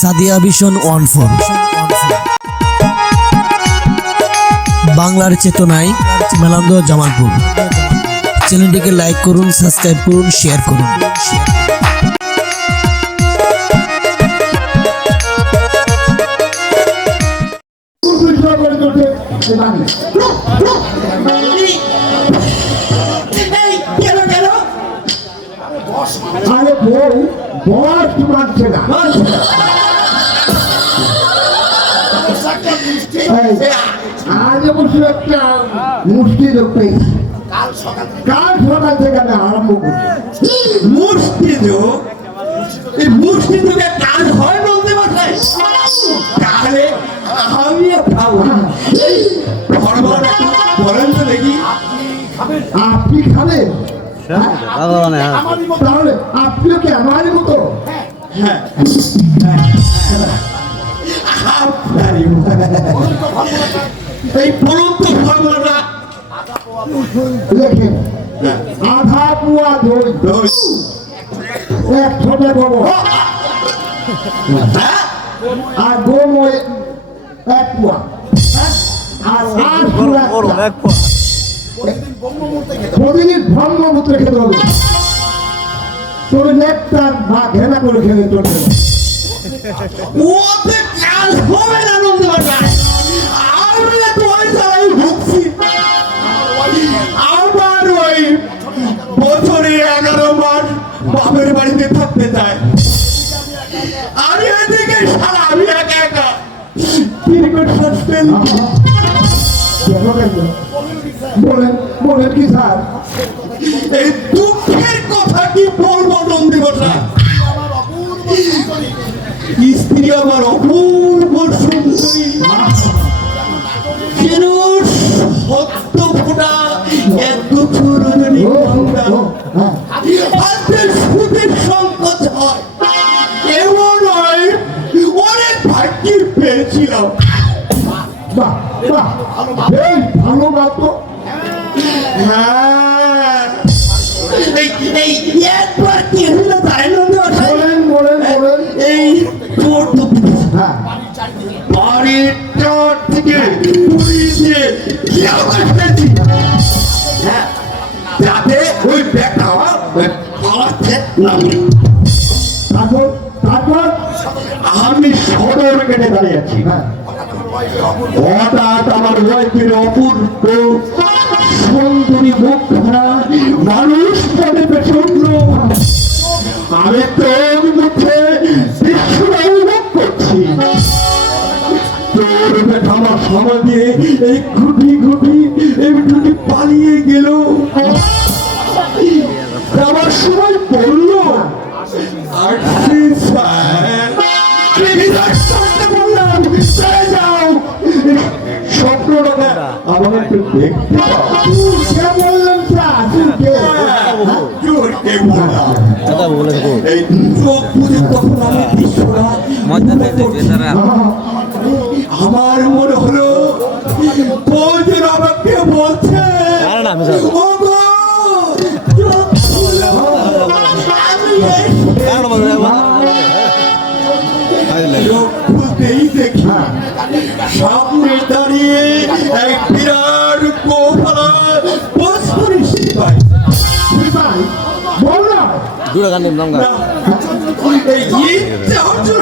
Sadia vision 14 বাংলার চেতনায় মেলান্দ জামালপুর। চ্যানেলটিকে লাইক করুন, সাবস্ক্রাইব করুন, শেয়ার করুন। আরে বউ বস মানছে না। আজ অবশ্য একটা মুষ্টি লোক পেয়েছি, কাল সকাল থেকে আমি আরম্ভ করছি। মুষ্টি যোগ, এই মুষ্টি যোগে কাজ হয় বলতে পারছেন? তাহলে আমিও খাবো। বলেন তো দেখি, আপনি খাবেন? তাহলে আপনিও কি আমারই মতো? হ্যাঁ এই পরন্ত ফর্মুলাটা লেখেন, আধা পুয়া দই, এক ছোটে গোবর, আর গোময় এক পুয়া, আর প্রতিদিন ব্রহ্মপুত্র খেতে হবে। তোর নেকটার বা ঘেনা করে খেলে চলবে। ওতে কাজ হবে না বলতে পারছেন? আমরা তো ওই জায়গায় ভুগছি। আমার ওই বছরে 11 মাস বাপের বাড়িতে থাকতে চায়, আর এদিকে সারা আমি একা একা ক্রিকেট সাসপেন্ড। বলেন বলেন কি স্যার? এই দুঃখের কথা কি বলবো নন্দী বসা? স্ত্রী আমার অপূর্ব সুন্দরী, যেন সত্য ফোটা এত চুরজনী হাতের সুদের সংকট হয় এমন নয়। অনেক ভাগ্যের পেয়েছিলাম। বাহ বাহ, বেশ ভালো বাক্য। হ্যাঁ, এই একবার কি হলো তাই নন্দী বসা? বলেন বলেন বলেন। এই চোর তো হ্যাঁ, বাড়ির চর থেকে পুলিশে যাতে ওই ব্যাগটা পালাচ্ছে না। তারপর তারপর আমি সদর কেটে দাঁড়িয়ে আছি। হ্যাঁ, হঠাৎ আমার ওয়াইফের অপূর্ব সুন্দরী মুখখানা মানুষ পদে পেছে উঠল। আমি তোর মুখে দৃশ্যটা অনুভব করছি। তোর বেটা আমার সময় দিয়ে এই ঘুটি ঘুটি একটুটি পালিয়ে গেল। আমার সময় পড়লো আর স্বপ্নটা আমার একটু দেখতে পাও। কে বললেন স্যার? চোরকে বললাম এই চোখ বুঝে তখন আমি দৃশ্যটা আমার মনে হলো বউজন আমাকে বলছে, ওগো, চোখ খুলো। চোখ খুলতেই দেখি সামনে দাঁড়িয়ে এক বিরাট গোপালা বস্তুরি সিপাই। সিপাই বল না। এই ইচ্ছে হচ্ছে